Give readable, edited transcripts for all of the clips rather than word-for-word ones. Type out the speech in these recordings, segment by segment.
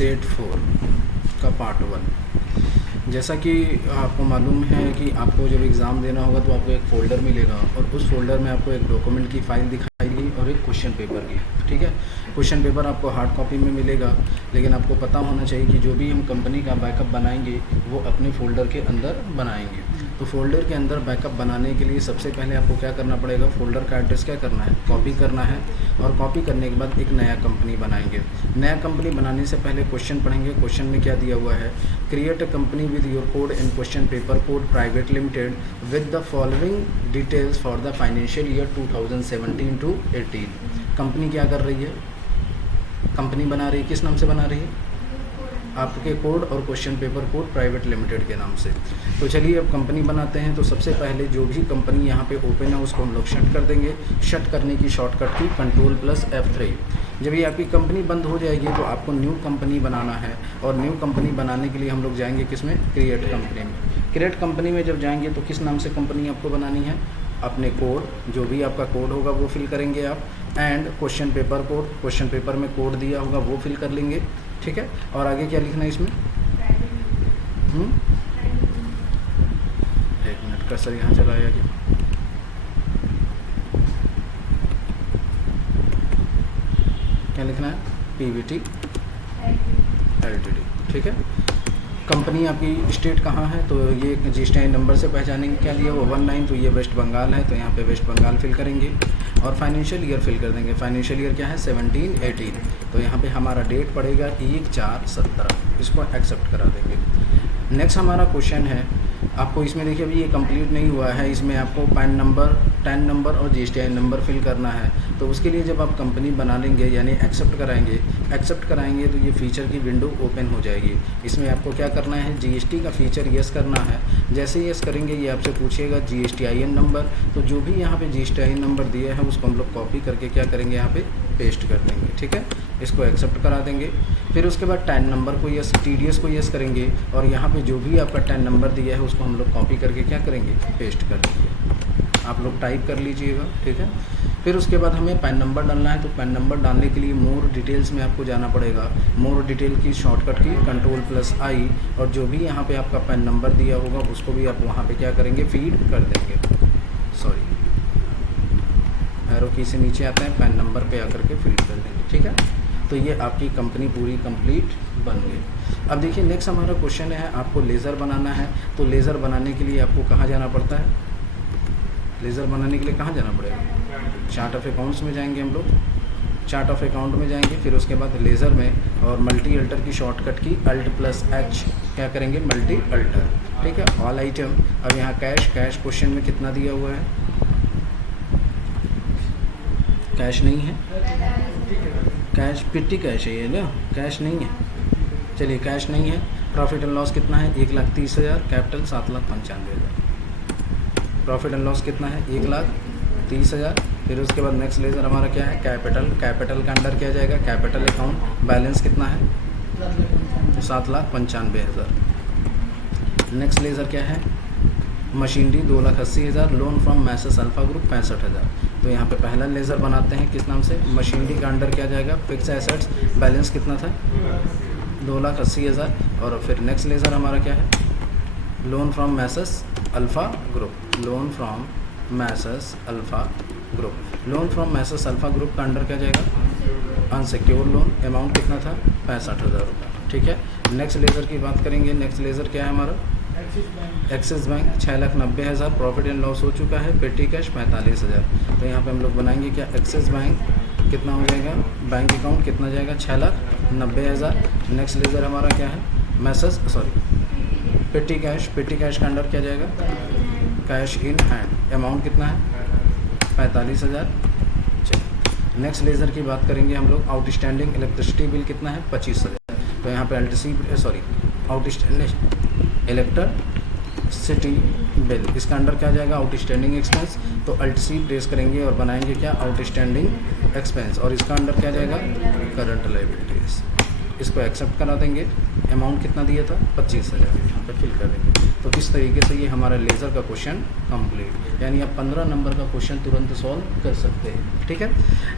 Set 4 का part 1। जैसा कि आपको मालूम है कि आपको जब एग्ज़ाम देना होगा तो आपको एक फ़ोल्डर मिलेगा और उस फोल्डर में आपको एक डॉक्यूमेंट की फ़ाइल दिखाएगी और एक क्वेश्चन पेपर की, ठीक है। क्वेश्चन पेपर आपको हार्ड कॉपी में मिलेगा, लेकिन आपको पता होना चाहिए कि जो भी हम कंपनी का बैकअप बनाएंगे वो अपने फ़ोल्डर के अंदर बनाएंगे। तो फ़ोल्डर के अंदर बैकअप बनाने के लिए सबसे पहले आपको क्या करना पड़ेगा, फ़ोल्डर का एड्रेस क्या करना है, कॉपी करना है। और कॉपी करने के बाद एक नया कंपनी बनाएंगे। नया कंपनी बनाने से पहले क्वेश्चन पढ़ेंगे। क्वेश्चन में क्या दिया हुआ है, create a company with your code in question paper code private limited with the following details for the financial year 2017 to 18। Company क्या कर रही है, कंपनी बना रही है, किस नाम से बना रही है, आपके कोड और question paper code private limited के नाम से। तो चलिए अब कंपनी बनाते हैं। तो सबसे पहले जो भी कंपनी यहाँ पे ओपन है उसको हम लोग शट कर देंगे। शट करने की शॉर्टकट की Ctrl+F3। जब ये आपकी कंपनी बंद हो जाएगी तो आपको न्यू कंपनी बनाना है, और न्यू कंपनी बनाने के लिए हम लोग जाएंगे किसमें, क्रिएट कंपनी में। क्रिएट कंपनी में जब जाएंगे तो किस नाम से कंपनी आपको बनानी है, अपने कोड, जो भी आपका कोड होगा वो फिल करेंगे आप, and question paper code, question paper में कोड दिया होगा वो फिल कर लेंगे, ठीक है। और आगे क्या लिखना है इसमें, एक मिनट का सर यहाँ चला गया क्या, क्या लिखना है, PVT LTD, ठीक है। कंपनी आपकी स्टेट कहाँ है, तो ये GSTI नंबर से पहचानेंगे। क्या लिया वो 19, तो ये वेस्ट बंगाल है, तो यहाँ पे वेस्ट बंगाल फिल करेंगे। और फाइनेंशियल ईयर फिल कर देंगे। फाइनेंशियल ईयर क्या है, 17-18, तो यहाँ पे हमारा डेट पड़ेगा 1/4/17, इसको एक्सेप्ट करा देंगे। नेक्स्ट हमारा क्वेश्चन है, आपको इसमें देखिए अभी ये कंप्लीट नहीं हुआ है, इसमें आपको पैन नंबर, टैन नंबर और GSTI नंबर फिल करना है। तो उसके लिए जब आप कंपनी बना लेंगे यानी एक्सेप्ट कराएंगे तो ये फ़ीचर की विंडो ओपन हो जाएगी। इसमें आपको क्या करना है, GST का फ़ीचर यस करना है। जैसे यस करेंगे ये आपसे पूछेगा GSTIN नंबर, तो जो भी यहाँ पे GSTIN नंबर दिया है उसको हम लोग कॉपी करके क्या करेंगे, यहाँ पे पेस्ट कर देंगे, ठीक है। इसको एक्सेप्ट करा देंगे। फिर उसके बाद टैन नंबर को यस, TDS को यस करेंगे, और यहाँ पे जो भी आपका टैन नंबर दिया है उसको हम लोग कॉपी करके क्या करेंगे, पेस्ट कर देंगे। आप लोग टाइप कर लीजिएगा, ठीक है। फिर उसके बाद हमें पैन नंबर डालना है, तो पैन नंबर डालने के लिए मोर डिटेल्स में आपको जाना पड़ेगा। मोर डिटेल की शॉर्टकट की Ctrl+I, और जो भी यहाँ पे आपका पैन नंबर दिया होगा उसको भी आप वहाँ पे क्या करेंगे, फीड कर देंगे। सॉरी, एरो की से नीचे आते हैं, पैन नंबर पे आकर के फीड कर देंगे, ठीक है। तो ये आपकी कंपनी पूरी कंप्लीट बन गई। अब देखिए नेक्स्ट हमारा क्वेश्चन है, आपको लेज़र बनाना है। तो लेज़र बनाने के लिए आपको कहाँ जाना पड़ता है, लेज़र बनाने के लिए कहाँ जाना पड़ेगा, चार्ट ऑफ अकाउंट्स में जाएंगे हम लोग। चार्ट ऑफ अकाउंट में जाएंगे, फिर उसके बाद लेज़र में, और मल्टी अल्टर की शॉर्टकट की Alt+H, क्या करेंगे, मल्टी अल्टर, ठीक है। ऑल आइटम, अब यहाँ कैश क्वेश्चन में कितना दिया हुआ है, कैश नहीं है, कैश पिट्टी कैश है ये ना, कैश नहीं है। चलिए कैश नहीं है। प्रॉफिट एंड लॉस कितना है, 1,30,000, कैपिटल 7,95,000। प्रॉफिट एंड लॉस कितना है, 1,30,000। फिर उसके बाद नेक्स्ट लेज़र हमारा क्या है, कैपिटल के अंडर क्या जाएगा, कैपिटल अकाउंट, बैलेंस कितना है, 7,95,000। नेक्स्ट लेज़र क्या है, machinery 2,80,000, loan from Messrs Alpha group 65,000। तो यहाँ पे पहला लेज़र बनाते हैं किस नाम से, मशीनरी का अंडर क्या जाएगा, फिक्स एसेट्स, बैलेंस कितना था, 2,80,000। और फिर नेक्स्ट लेज़र हमारा क्या है, loan from Messrs Alpha group, loan from Messrs Alpha group. Loan from Messrs Alpha group का अंडर क्या जाएगा, अनसिक्योर लोन, अमाउंट कितना था, 65,000 रुपये, ठीक है। नेक्स्ट लेज़र की बात करेंगे। नेक्स्ट लेज़र क्या है हमारा, axis bank 6,90,000, profit and loss हो चुका है, पेटी कैश 45,000। तो यहाँ पे हम लोग बनाएंगे क्या, एक्सिस बैंक कितना हो जाएगा, बैंक अकाउंट कितना जाएगा, 6,90,000। नेक्स्ट लेज़र हमारा क्या है, पेटी कैश का अंडर क्या जाएगा, कैश इन हैंड, अमाउंट कितना है, 45,000। चलिए नेक्स्ट लेज़र की बात करेंगे हम लोग। आउटस्टैंडिंग इलेक्ट्रिसिटी बिल कितना है, 25,000। तो यहाँ पे आउटस्टैंडिंग इलेक्ट्रिसिटी बिल, इसका अंडर क्या जाएगा, आउटस्टैंडिंग एक्सपेंस। तो अल्ट-C प्रेस करेंगे और बनाएंगे क्या, आउटस्टैंडिंग एक्सपेंस, और इसका अंडर क्या जाएगा, करंट लायबिलिटीज। इसको एक्सेप्ट करा देंगे। अमाउंट कितना दिया था 25,000, यहाँ पे फिल कर देंगे। तो इस तरीके से ये हमारा लेज़र का क्वेश्चन कंप्लीट, यानी आप 15 नंबर का क्वेश्चन तुरंत सॉल्व कर सकते हैं। ठीक है,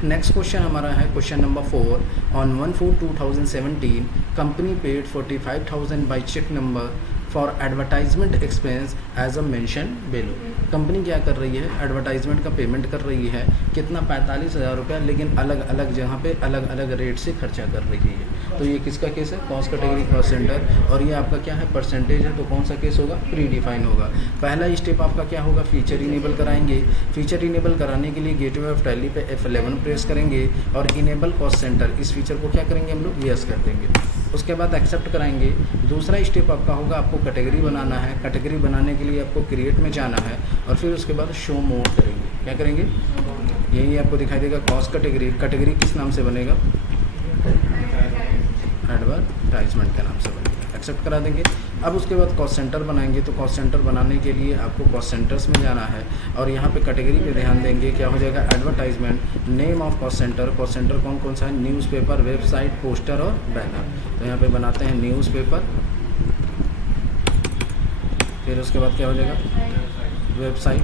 नेक्स्ट क्वेश्चन हमारा है question number 4। On 1/4/2017 company paid 45,000 by cheque number for advertisement expense as a mention below. Company क्या कर रही है, एडवर्टाइजमेंट का पेमेंट कर रही है, कितना 45,000 रुपये, लेकिन अलग अलग जगह पे अलग अलग रेट से खर्चा कर रही है। तो ये किसका केस है, कॉस्ट कैटेगरी कॉस्ट सेंटर, और ये आपका क्या है परसेंटेज है, तो कौन सा केस होगा, प्री डिफाइन होगा। पहला स्टेप आपका क्या होगा, फीचर इनेबल कराएंगे। फीचर इनेबल कराने के लिए गेटवे ऑफ टैली पे F11 प्रेस करेंगे और इनेबल कॉस्ट सेंटर, इस फीचर को क्या करेंगे हम लोग, यस कर देंगे। उसके बाद एक्सेप्ट कराएंगे। दूसरा स्टेप आपका होगा, आपको कैटेगरी बनाना है। कैटेगरी बनाने के लिए आपको क्रिएट में जाना है और फिर उसके बाद शो मोड करेंगे। क्या करेंगे, यही आपको दिखाई देगा कॉस्ट कैटेगरी। कैटेगरी किस नाम से बनेगा, एडवर्टाइजमेंट के नाम से बनेगा। एक्सेप्ट करा देंगे। अब उसके बाद कॉस्ट सेंटर बनाएंगे। तो कॉस्ट सेंटर बनाने के लिए आपको कॉस्ट सेंटर्स में जाना है और यहाँ पे कैटेगरी पे ध्यान देंगे। क्या हो जाएगा, advertisement. Name of cost centre, cost centre कौन कौन सा है, न्यूज़पेपर, वेबसाइट, पोस्टर और बैनर। तो यहाँ पे बनाते हैं न्यूज़पेपर। फिर उसके बाद क्या हो जाएगा, वेबसाइट।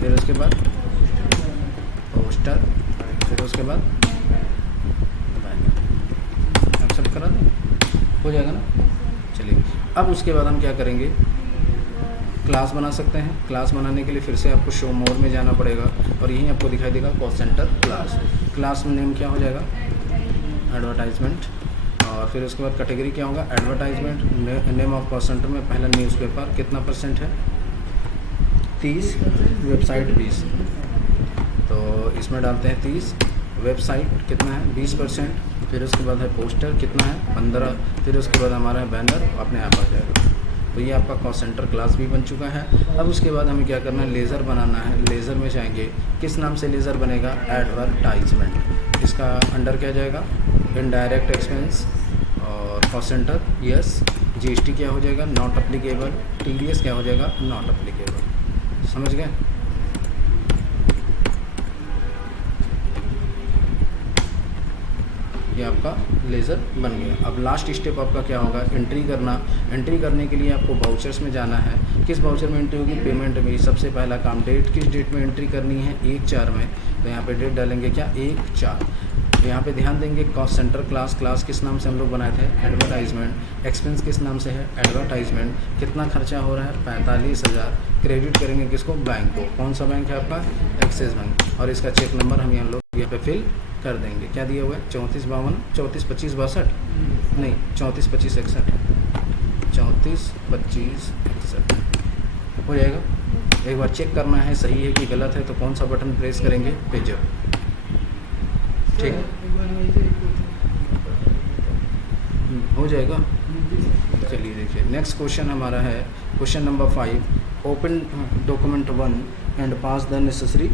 फिर उसके बाद पोस्टर। फिर उसके बाद बैनर। एक्सेप्ट करा दें, हो जाएगा ना। चलिए, अब उसके बाद हम क्या करेंगे, क्लास बना सकते हैं। क्लास बनाने के लिए फिर से आपको शो मोड में जाना पड़ेगा और यहीं आपको दिखाई देगा कॉस्ट सेंटर क्लास। क्लास में नेम क्या हो जाएगा, एडवर्टाइजमेंट। और फिर उसके बाद कैटेगरी क्या होगा, advertisement. Name of cost centre में पहला न्यूज़पेपर कितना परसेंट है, 30, वेबसाइट 20, तो इसमें डालते हैं 30। वेबसाइट कितना है, 20%। फिर उसके बाद है पोस्टर कितना है, 15। फिर उसके बाद हमारा है बैनर, अपने आप आ जाएगा। तो ये आपका कॉस्ट सेंटर क्लास भी बन चुका है। अब उसके बाद हमें क्या करना है, लेज़र बनाना है। लेज़र में जाएंगे, किस नाम से लेज़र बनेगा, एडवर्टाइजमेंट। इसका अंडर क्या जाएगा, इनडायरेक्ट एक्सपेंस और कॉस्ट सेंटर यस। जीएसटी क्या हो जाएगा, नॉट अप्लीकेबल। टीडीएस क्या हो जाएगा, नॉट अप्लीकेबल। समझ गए। ये आपका लेज़र बन गया। अब लास्ट स्टेप आपका क्या होगा, एंट्री करना। एंट्री करने के लिए आपको बाउचर्स में जाना है। किस बाउचर में एंट्री होगी, पेमेंट में। सबसे पहला काम, डेट, किस डेट में एंट्री करनी है, 1/4 में। तो यहाँ पे डेट डालेंगे क्या, 1/4। तो यहाँ पे ध्यान देंगे कॉस्ट सेंटर क्लास। क्लास किस नाम से हम लोग बनाए थे, एडवर्टाइजमेंट। एक्सपेंस किस नाम से है, एडवर्टाइजमेंट। कितना खर्चा हो रहा है, 45,000। क्रेडिट करेंगे किसको, बैंक को। कौन सा बैंक है आपका, एक्सिस बैंक। और इसका चेक नंबर हम यहाँ लोग यहाँ पे फिल कर देंगे। क्या दिया हुआ है, 3452 342562 नहीं 342561 342561 हो जाएगा। एक बार चेक करना है सही है कि गलत है, तो कौन सा बटन प्रेस करेंगे, पेजर। ठीक हो जाएगा। चलिए देखिए, नेक्स्ट क्वेश्चन हमारा है question number 5। Open document 1 and pass the necessary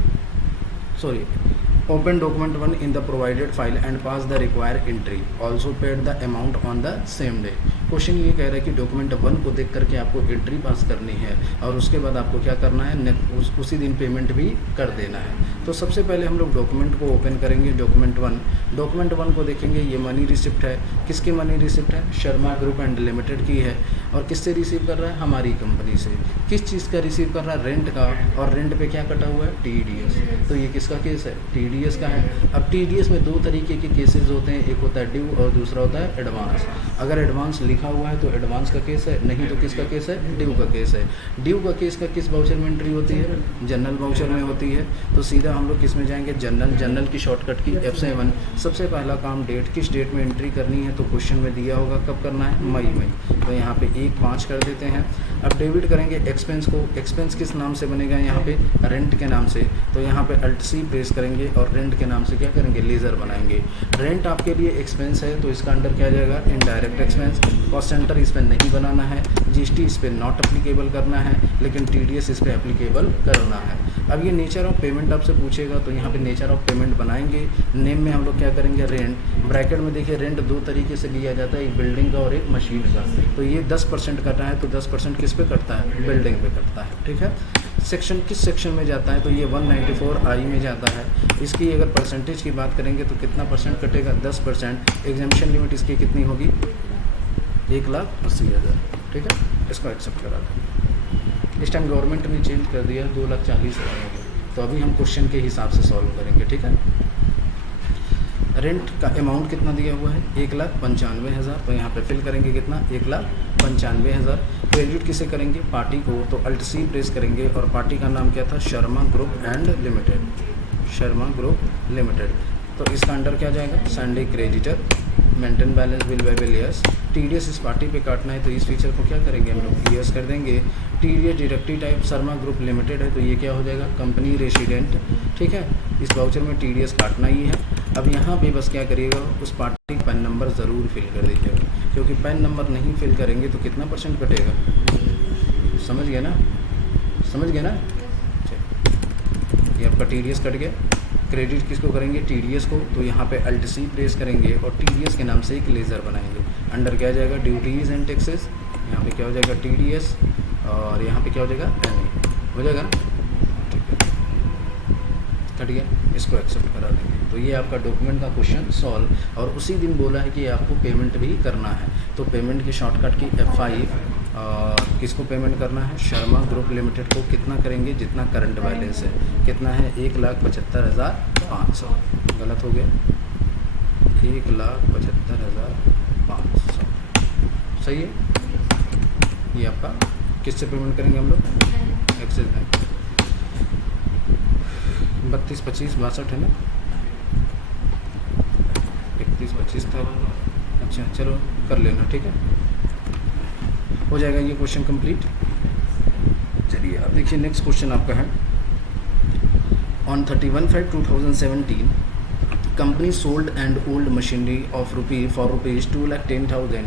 open document 1 in the provided file and pass the required entry, also paid the amount on the same day। Question ये कह रहा है कि डॉक्यूमेंट 1 को देख करके आपको एंट्री पास करनी है और उसके बाद आपको क्या करना है, उसी दिन पेमेंट भी कर देना है। तो सबसे पहले हम लोग डॉक्यूमेंट को ओपन करेंगे, डॉक्यूमेंट 1। डॉक्यूमेंट 1 को देखेंगे, ये मनी रिसिप्ट है। किसकी मनी रिसिप्ट है, शर्मा ग्रुप एंड लिमिटेड की है। और किससे रिसीव कर रहा है, हमारी कंपनी से। किस चीज़ का रिसीव कर रहा है, रेंट का। और रेंट पे क्या कटा हुआ है, टीडीएस। तो ये किसका केस है, टीडीएस का है। अब टीडीएस में 2 तरीके के केसेस होते हैं, एक होता है ड्यू और दूसरा होता है एडवांस। अगर एडवांस लिखा हुआ है तो एडवांस का केस है, नहीं तो किसका केस है, ड्यू का केस है। ड्यू का केस का किस वाउचर में एंट्री होती है, जनरल वाउचर में होती है। तो सीधा हम लोग किस में जाएंगे, जनरल। जनरल की शॉर्टकट की F7। सबसे पहला काम, डेट, किस डेट में एंट्री करनी है, तो क्वेश्चन में दिया होगा कब करना है, मई में। तो यहाँ पे 1/5 कर देते हैं। अब डेबिट करेंगे एक्सपेंस को। एक्सपेंस किस नाम से बनेगा, यहाँ पे रेंट के नाम से। तो यहाँ पे Alt+C प्रेस करेंगे और रेंट के नाम से क्या करेंगे, लेज़र बनाएंगे। रेंट आपके लिए एक्सपेंस है तो इसका अंडर क्या जाएगा, इनडायरेक्ट एक्सपेंस। कॉस्ट सेंटर इस पर नहीं बनाना है, जीएसटी इस पर नॉट अप्लीकेबल करना है, लेकिन टीडीएस इस पर एप्लीकेबल करना है। अब ये नेचर ऑफ पेमेंट आपसे पूछेगा, तो यहाँ पे नेचर ऑफ पेमेंट बनाएंगे। नेम में हम लोग क्या करेंगे, रेंट। ब्रैकेट में देखिए, रेंट 2 तरीके से लिया जाता है, एक बिल्डिंग का और एक मशीन का। तो ये 10% कटा है, तो 10% किस पे कटता है, बिल्डिंग पे कटता है। ठीक है। सेक्शन किस सेक्शन में जाता है, तो ये 194I में जाता है। इसकी अगर परसेंटेज की बात करेंगे तो कितना परसेंट कटेगा, 10%। एग्जामिशन लिमिट इसकी कितनी होगी, 1,80,000। ठीक है, इसको एक्सेप्ट करा दें। इस टाइम गवर्नमेंट ने चेंज कर दिया 2,40,000, तो अभी हम क्वेश्चन के हिसाब से सॉल्व करेंगे। ठीक है, रेंट का अमाउंट कितना दिया हुआ है, 1,95,000, तो यहाँ पे फिल करेंगे कितना, 1,95,000। क्रेडिट किसे करेंगे, पार्टी को, तो अल्ट सी प्रेस करेंगे और पार्टी का नाम क्या था, Sharma group and limited, Sharma group limited. तो इसका अंडर क्या जाएगा, Sunday creditor, maintain balance bill bye yes. TDS इस पार्टी पे काटना है तो इस फीचर को क्या करेंगे हम लोग, यस कर देंगे। TDS deductive type Sharma group limited है तो ये क्या हो जाएगा, कंपनी रेसिडेंट। ठीक है, इस वाउचर में टीडीएस काटना ही है। अब यहाँ पे बस क्या करिएगा, उस पार्टी का पैन नंबर ज़रूर फिल कर दीजिएगा, क्योंकि पैन नंबर नहीं फिल करेंगे तो कितना परसेंट कटेगा, समझ गए ना, समझ गए ना। ये आपका टीडीएस कट गया। क्रेडिट किसको करेंगे, टीडीएस को, तो यहाँ पे अल्ट सी प्रेस करेंगे और टीडीएस के नाम से एक लेज़र बनाएंगे। अंडर क्या जाएगा, ड्यूटीज़ एंड टैक्सेस, यहाँ पे क्या हो जाएगा, टीडीएस, और यहाँ पे क्या हो जाएगा, एन हो जाएगा ना। ठीक है, कट गया, इसको एक्सेप्ट करा देंगे। तो ये आपका डॉक्यूमेंट का क्वेश्चन सॉल्व। और उसी दिन बोला है कि आपको पेमेंट भी करना है, तो पेमेंट की शॉर्टकट की F5, और किसको पेमेंट करना है, शर्मा ग्रुप लिमिटेड को। कितना करेंगे, जितना करंट बैलेंस है, कितना है, 1,75,500, गलत हो गया, 1,75,500, सही है। ये आपका किससे पेमेंट करेंगे हम लोग, एक्सिस बैंक। 32, 25, 62 है ना, 31, 25 था। अच्छा चलो कर लेना, ठीक है, हो जाएगा ये क्वेश्चन कंप्लीट। चलिए अब देखिए नेक्स्ट क्वेश्चन आपका है, on 31/5/2017 company sold and old machinery of rupees 2,10,000,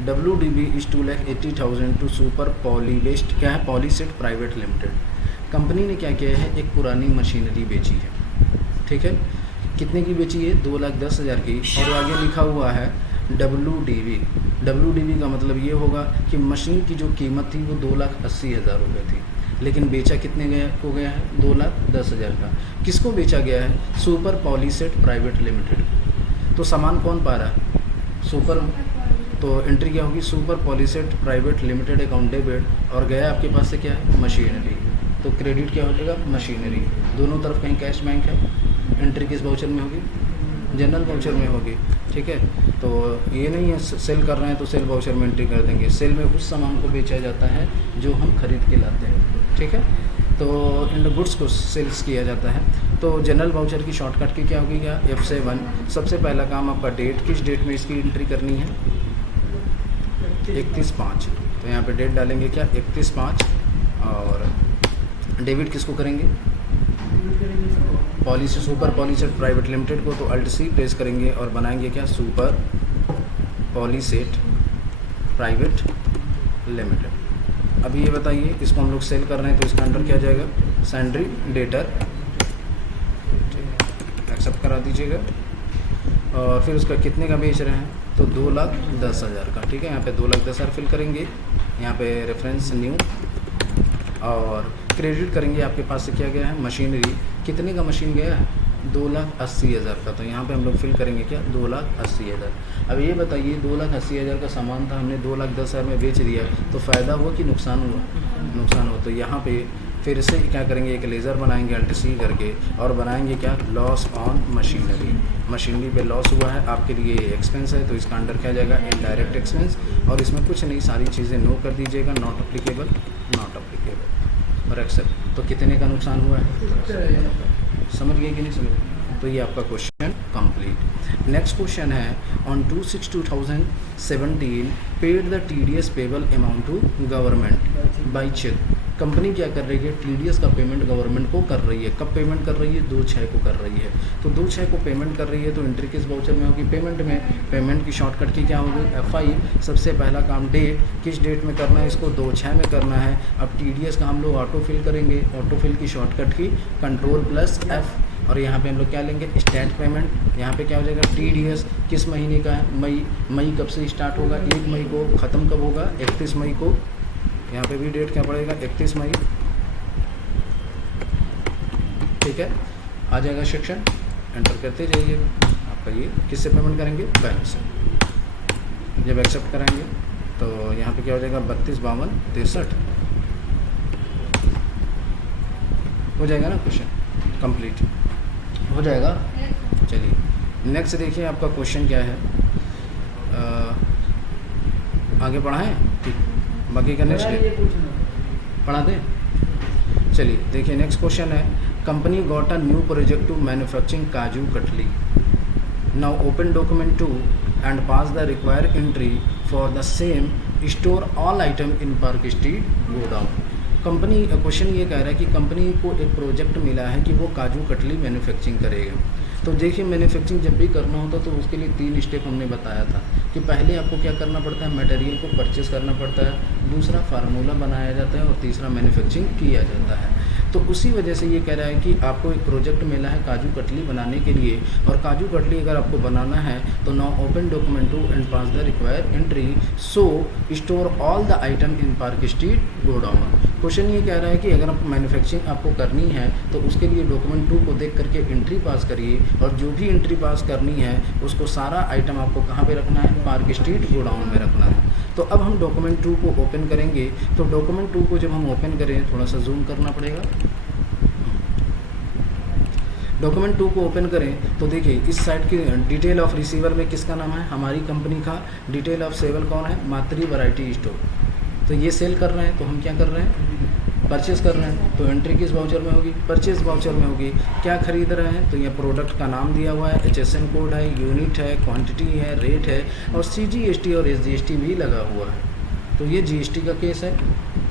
WDB is 2,80,000 to super Polywest, क्या है, पॉलीसेट प्राइवेट लिमिटेड। कंपनी ने क्या किया है, एक पुरानी मशीनरी बेची है। ठीक है, कितने की बेची है, 2,10,000 की, और आगे लिखा हुआ है WDB का मतलब ये होगा कि मशीन की जो कीमत थी वो 2,80,000 रुपये थी, लेकिन बेचा कितने हो गया है, 2,10,000 का। किसको बेचा गया है, सुपर पॉलीसेट प्राइवेट लिमिटेड। तो सामान कौन पा रहा है, सुपर, तो एंट्री क्या होगी, super polyset private limited account debit, और गया आपके पास से क्या है, मशीनरी, तो क्रेडिट क्या हो जाएगा, मशीनरी। दोनों तरफ कहीं कैश बैंक है, एंट्री किस वाउचर में होगी, जनरल वाउचर में होगी। ठीक है, तो ये नहीं है सेल कर रहे हैं तो सेल वाउचर में एंट्री कर देंगे, सेल में उस सामान को बेचा जाता है जो हम खरीद के लाते हैं। ठीक है, तो इन गुड्स को सेल्स किया जाता है। तो जनरल वाउचर की शॉर्टकट की क्या होगी, क्या, F7। सबसे पहला काम आपका डेट, किस डेट में इसकी एंट्री करनी है, 31/5, तो यहाँ पे डेट डालेंगे क्या, 31/5, और डेबिट किसको करेंगे, policy super polyset private limited को, तो अल्ट सी प्रेस करेंगे और बनाएंगे क्या, सुपर पॉलीसेट प्राइवेट लिमिटेड। अभी ये बताइए, इसको हम लोग सेल कर रहे हैं तो इसका अंडर क्या जाएगा, सैंड्री डेटर, एक्सेप्ट करा दीजिएगा। और फिर उसका कितने का बेच रहे हैं, तो 2,10,000 का। ठीक है, यहाँ पे 2,10,000 फिल करेंगे, यहाँ पे रेफरेंस न्यू, और क्रेडिट करेंगे आपके पास से क्या गया है, मशीनरी। कितने का मशीन गया है, 2,80,000 का, तो यहाँ पे हम लोग फिल करेंगे क्या, 2,80,000। अब ये बताइए 2,80,000 का सामान था, हमने 2,10,000 में बेच दिया, तो फ़ायदा हुआ कि नुकसान हुआ, नुकसान हुआ। तो यहाँ पे फिर से क्या करेंगे, एक लेज़र बनाएंगे अल्ट सी करके, और बनाएंगे क्या, लॉस ऑन मशीनरी। मशीनरी पे लॉस हुआ है, आपके लिए एक्सपेंस है, तो इसका अंडर क्या जाएगा, इनडायरेक्ट एक्सपेंस, और इसमें कुछ नहीं, सारी चीज़ें नो कर दीजिएगा, नॉट अप्लीकेबल, नॉट अप्लीकेबल, और एक्सेप्ट। तो कितने का नुकसान हुआ है, समझ गए कि नहीं समझ गए। तो ये आपका क्वेश्चन कंप्लीट। नेक्स्ट क्वेश्चन है, on 2/6/2017 paid the TDS payable amount to government by cheque. Company क्या कर रही है, TDS का पेमेंट गवर्नमेंट को कर रही है। कब पेमेंट कर रही है, 2/6 को कर रही है। तो 2/6 को पेमेंट कर रही है, तो एंट्री किस वाउचर में होगी, पेमेंट में। पेमेंट की शॉर्टकट की क्या होगी, F5। सबसे पहला काम डेट, किस डेट में करना है, इसको 2/6 में करना है। अब TDS का हम लोग ऑटो फिल करेंगे, ऑटो फिल की शॉर्टकट की Ctrl+F, और यहाँ पे हम लोग क्या लेंगे, स्टार्ट पेमेंट। यहाँ पे क्या हो जाएगा, TDS किस महीने का है, मई कब से स्टार्ट होगा, 1 मई को, ख़त्म कब होगा, 31 मई को। यहाँ पे भी डेट क्या पड़ेगा, 31 मई। ठीक है, आ जाएगा सेक्शन, एंटर करते जाइए। आपका ये किससे पेमेंट करेंगे? बैंक से। जब एक्सेप्ट कराएंगे तो यहाँ पे क्या हो जाएगा? 325263 हो जाएगा ना, क्वेश्चन कंप्लीट हो जाएगा। चलिए नेक्स्ट देखिए आपका क्वेश्चन क्या है। आगे पढ़ाएं? ठीक, बाकी का नेक्स्ट पढ़ा दें। चलिए देखिए नेक्स्ट क्वेश्चन है, company got a new project to manufacturing kaju katli. Now open document 2 and pass the required entry for the same, store all item in Park Street godown. Company, question ये कह रहा है कि कंपनी को एक प्रोजेक्ट मिला है कि वो काजू कटली मैन्युफैक्चरिंग करेगा। तो देखिए मैन्युफैक्चरिंग जब भी करना होता तो उसके लिए 3 स्टेप हमने बताया था कि पहले आपको क्या करना पड़ता है? मटेरियल को परचेस करना पड़ता है, दूसरा फार्मूला बनाया जाता है और तीसरा मैन्युफैक्चरिंग किया जाता है। तो उसी वजह से ये कह रहा है कि आपको एक प्रोजेक्ट मिला है काजू कटली बनाने के लिए, और काजू कटली अगर आपको बनाना है तो now open document 2 and pass the required entry, so store all the item in Park Street godown. Question ये कह रहा है कि अगर आप मैन्युफैक्चरिंग आपको करनी है तो उसके लिए डॉक्यूमेंट 2 को देख करके एंट्री पास करिए, और जो भी एंट्री पास करनी है उसको सारा आइटम आपको कहाँ पे रखना है? पार्क स्ट्रीट गोडाउन में रखना है। तो अब हम डॉक्यूमेंट 2 को ओपन करेंगे। तो डॉक्यूमेंट 2 को जब हम ओपन करें, थोड़ा सा जूम करना पड़ेगा। डॉक्यूमेंट 2 को ओपन करें तो देखिए इस साइड की डिटेल ऑफ रिसीवर में किसका नाम है? हमारी कंपनी का। डिटेल ऑफ सेवर कौन है? मातृ वैरायटी स्टोर। तो ये सेल कर रहे हैं, तो हम क्या कर रहे हैं? परचेज़ कर रहे हैं। तो एंट्री किस वाउचर में होगी? परचेज़ वाउचर में होगी। क्या खरीद रहे हैं? तो ये प्रोडक्ट का नाम दिया हुआ है, HSN कोड है, यूनिट है, क्वांटिटी है, रेट है, और CGST और SGST भी लगा हुआ है। तो ये GST का केस है।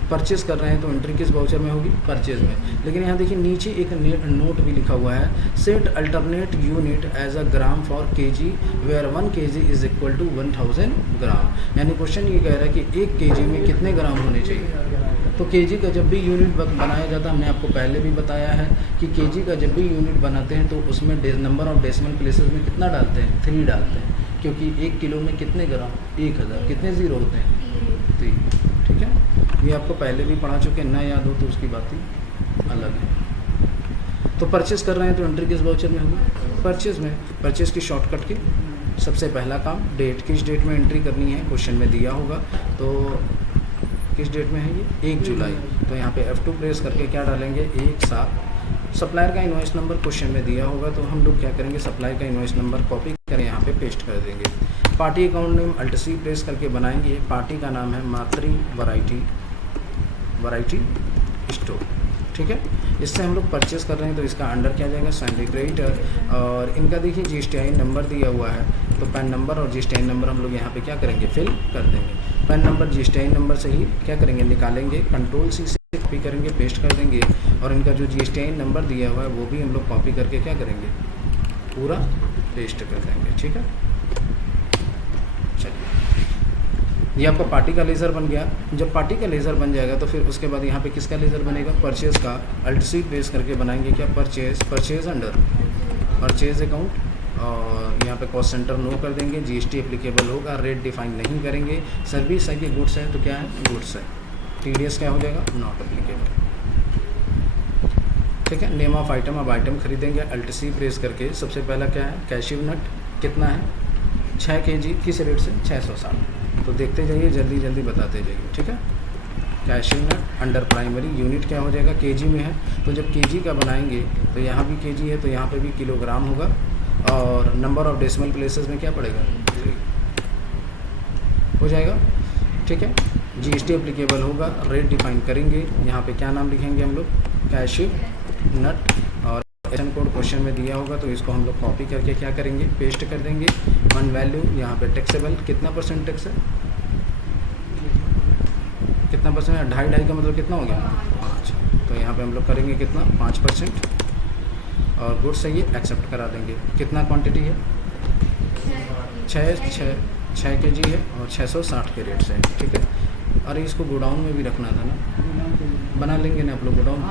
परचेज़ कर रहे हैं तो एंट्री किस वाउचर में होगी? परचेज़ में। लेकिन यहाँ देखिए नीचे एक नोट भी लिखा हुआ है, set alternate unit as a gram for kg where 1 kg is equal to 1000 gram. यानी क्वेश्चन ये कह रहा है कि 1 kg में कितने ग्राम होने चाहिए? तो kg का जब भी यूनिट बनाया जाता है, हमने आपको पहले भी बताया है कि kg का जब भी यूनिट बनाते हैं तो उसमें नंबर ऑफ डेसिमल प्लेसेस में कितना डालते हैं? 3 डालते हैं, क्योंकि 1 किलो में कितने ग्राम? 1000। कितने ज़ीरो होते हैं? 3। ठीक है, ये आपको पहले भी पढ़ा चुके हैं, ना याद हो तो उसकी बात ही अलग है। तो परचेज़ कर रहे हैं तो एंट्री किस वाउचर में होगी? परचेज़ में। परचेज़ की शॉर्टकट की सबसे पहला काम, डेट, किस डेट में एंट्री करनी है? क्वेश्चन में दिया होगा। तो किस डेट में है ये? 1 जुलाई। तो यहाँ पे F2 प्रेस करके क्या डालेंगे? 1/7। सप्लायर का इनवॉइस नंबर क्वेश्चन में दिया होगा, तो हम लोग क्या करेंगे? सप्लाई का इनवॉइस नंबर कॉपी करें, यहाँ पे पेस्ट कर देंगे। Party account name Alt+C press करके बनाएंगे। पार्टी का नाम है मातृ वैरायटी स्टोर। ठीक है, इससे हम लोग परचेस कर रहे हैं तो इसका अंडर क्या जाएगा? Sandy creditor. और इनका देखिए GSTIN नंबर दिया हुआ है, तो पैन नंबर और GSTIN नंबर हम लोग यहाँ पे क्या करेंगे? फिल कर देंगे। पैन नंबर GSTIN नंबर से ही क्या करेंगे? निकालेंगे। Ctrl+C से कॉपी करेंगे, पेस्ट कर देंगे, और इनका जो GSTIN नंबर दिया हुआ है वो भी हम लोग कॉपी करके क्या करेंगे? पूरा पेस्ट कर देंगे। ठीक है, चलिए ये आपका पार्टी का लेज़र बन गया। जब पार्टी का लेज़र बन जाएगा तो फिर उसके बाद यहाँ पे किसका लेज़र बनेगा? परचेज़ का। Alt+C प्रेस करके बनाएंगे क्या? परचेज़ अंडर परचेज़ अकाउंट, और यहाँ पे कॉस्ट सेंटर नो कर देंगे। GST एप्लीकेबल होगा, रेट डिफाइन नहीं करेंगे। सर्विस है कि गुड्स है? तो क्या है? गुड्स है। TDS क्या हो जाएगा? Not applicable. ठीक है, नेम ऑफ आइटम, अब आइटम खरीदेंगे। Alt+C प्रेस करके सबसे पहला क्या है? कैशिव नट कितना है? 6 kg। किस रेट से? 660। तो देखते जाइए, जल्दी जल्दी बताते जाइए। ठीक है, कैशिव नट अंडर प्राइमरी, यूनिट क्या हो जाएगा? kg में है, तो जब kg का बनाएंगे तो यहाँ भी kg है, तो यहाँ पे भी किलोग्राम होगा, और नंबर ऑफ डेसिमल प्लेसेस में क्या पड़ेगा? 3 हो जाएगा। ठीक है, GST एप्लीकेबल होगा, रेट डिफाइन करेंगे। यहाँ पे क्या नाम लिखेंगे हम लोग? कैशिव नट, और SN कोड क्वेश्चन में दिया होगा, तो इसको हम लोग कॉपी करके क्या करेंगे? पेस्ट कर देंगे। वन वैल्यू यहाँ पे टैक्सेबल, कितना % टैक्स है? कितना % है? 2.5 का मतलब कितना हो गया? 5। तो यहाँ पे हम लोग करेंगे कितना? 5%, और गुड्स है ये एक्सेप्ट करा देंगे। कितना क्वांटिटी है? 6 kg है, और 660 के रेट से है। ठीक है, अरे इसको गोडाउन में भी रखना था ना, बना लेंगे ना आप लोग गोडाउन।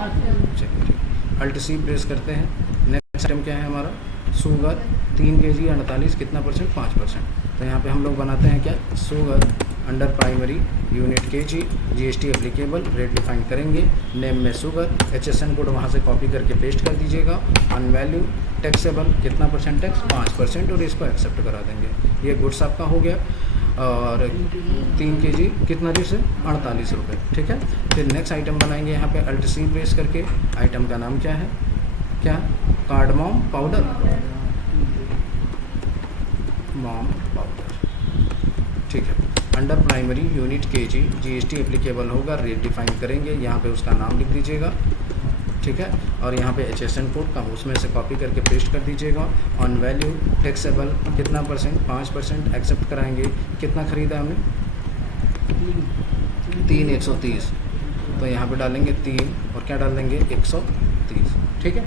चलिए ठीक, Alt+C प्रेस करते हैं। नेक्स्ट आइटम क्या है हमारा? शुगर 3 kg 48 कितना परसेंट, 5%। तो यहाँ पे हम लोग बनाते हैं क्या, sugar under primary unit kg, GST applicable, rate define करेंगे, नेम में शुगर, HSN कोड वहाँ से कॉपी करके पेस्ट कर दीजिएगा, ऑन वैल्यू टैक्सेबल कितना परसेंट टैक्स, 5%, और इसको एक्सेप्ट करा देंगे। ये गुड्स आपका हो गया। और 3 kg कितना रेट से, 48 रुपये, ठीक है। फिर नेक्स्ट आइटम बनाएंगे यहाँ पे अल्ट सी प्रेस करके। आइटम का नाम क्या है, क्या, कार्डमम पाउडर, मॉम पाउडर, ठीक है। Under primary unit kg, GST applicable होगा, रेट डिफाइन करेंगे, यहाँ पे उसका नाम लिख दीजिएगा, ठीक है। और यहाँ पे HSN कोड का उसमें से कॉपी करके पेस्ट कर दीजिएगा। ऑन वैल्यू टैक्सेबल कितना परसेंट, 5%, एक्सेप्ट कराएंगे। कितना खरीदा हमने, 3 130, तो यहाँ पे डालेंगे 3 और क्या डाल देंगे 130, ठीक है।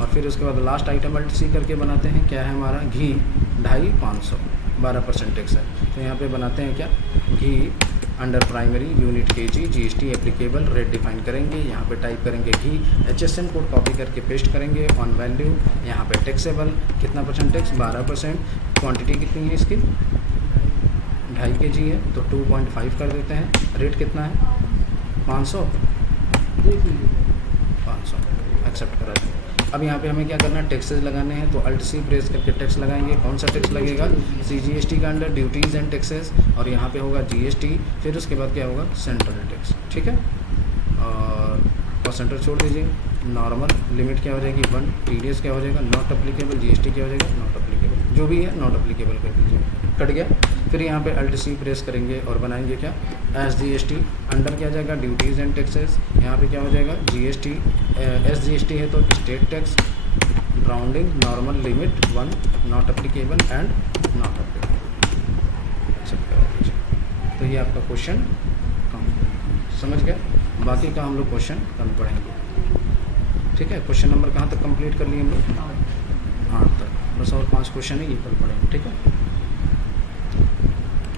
और फिर उसके बाद लास्ट आइटम अल्ट सी करके बनाते हैं, क्या है हमारा, घी 2.5 500, 12% टैक्स है। तो यहाँ पे बनाते हैं क्या, घी under primary unit kg, GST applicable, rate define करेंगे, यहाँ पे टाइप करेंगे घी, HSN कोड कॉपी करके पेस्ट करेंगे, ऑन वैल्यू यहाँ पे टैक्सेबल कितना परसेंट टैक्स, 12%। क्वांटिटी कितनी है इसकी, 2.5 kg है, तो 2.5 कर देते हैं। रेट कितना है, 500, एक्सेप्ट करा दें। अब यहाँ पे हमें क्या करना है, टैक्सेस लगाने हैं, तो अल्ट सी प्रेस करके टैक्स लगाएंगे। कौन सा टैक्स लगेगा, CGST का अंडर ड्यूटीज़ एंड टैक्सेस, और यहाँ पे होगा GST, फिर उसके बाद क्या होगा, सेंट्रल टैक्स, ठीक है। और परसेंटेज छोड़ दीजिए, नॉर्मल लिमिट क्या हो जाएगी 1, TDS क्या हो जाएगा, नॉट अप्लीकेबल, GST क्या हो जाएगा, नॉट अप्लीकेबल, जो भी है नॉट अप्लीकेबल कर दीजिए, कट गया। फिर यहाँ पे अल्ट सी प्रेस करेंगे और बनाएंगे क्या, SGST, अंडर क्या जाएगा, ड्यूटीज़ एंड टैक्सेस, यहाँ पे क्या हो जाएगा, GST, SGST है तो state tax, rounding, normal limit 1, not applicable and not applicable, accept करा दीजिए। तो ये आपका क्वेश्चन समझ गए। बाकी का हम लोग क्वेश्चन कल पढ़ेंगे, ठीक है। क्वेश्चन नंबर कहाँ तक कंप्लीट कर लिए हम लोग, 8 तक, बस और 5 क्वेश्चन है, ये कल पढ़ेंगे, ठीक है।